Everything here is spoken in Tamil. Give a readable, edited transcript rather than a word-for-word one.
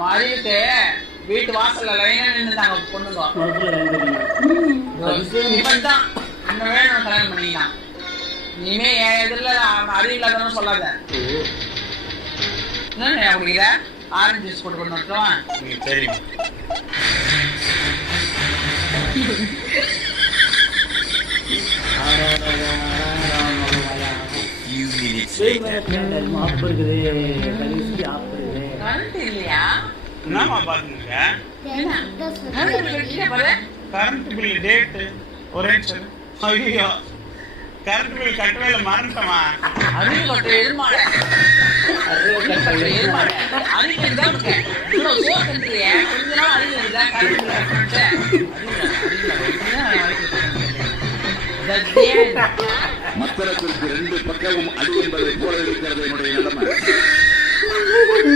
அவன் அறிவிட்டு வீட்டு வாசல்ல லைனா நின்னுட்டாங்க பொண்ணுங்க. இவன் தான் இன்னும் வேணும் கல்யாணம் பண்ணிக்கலாம். இனிமே என் எதிரில் அறிவில்லாதவன்னு சொல்லாத. என்ன குடிக்கிற? ஆரஞ்சு ஜூஸ் போட்டு கொண்டு வரட்டுமா? சரி. என்னமா பாருங்க கரண்ட் பில் டேட்டு ஒரே ஐயோ கரண்ட் பில் கட்டவே இல்லை மறந்துட்டமா. அறிவு கட்ட எதிர்மாட அறிவு இருந்தா இவ்வளவு சோர்க்கிய கொஞ்ச நாள் அறிவு இருந்தா கரண்ட் மத்தளத்திற்கு 2 பக்கமும் அடி என்பதை போல இருக்கிறது என்னுடைய நிலைமை.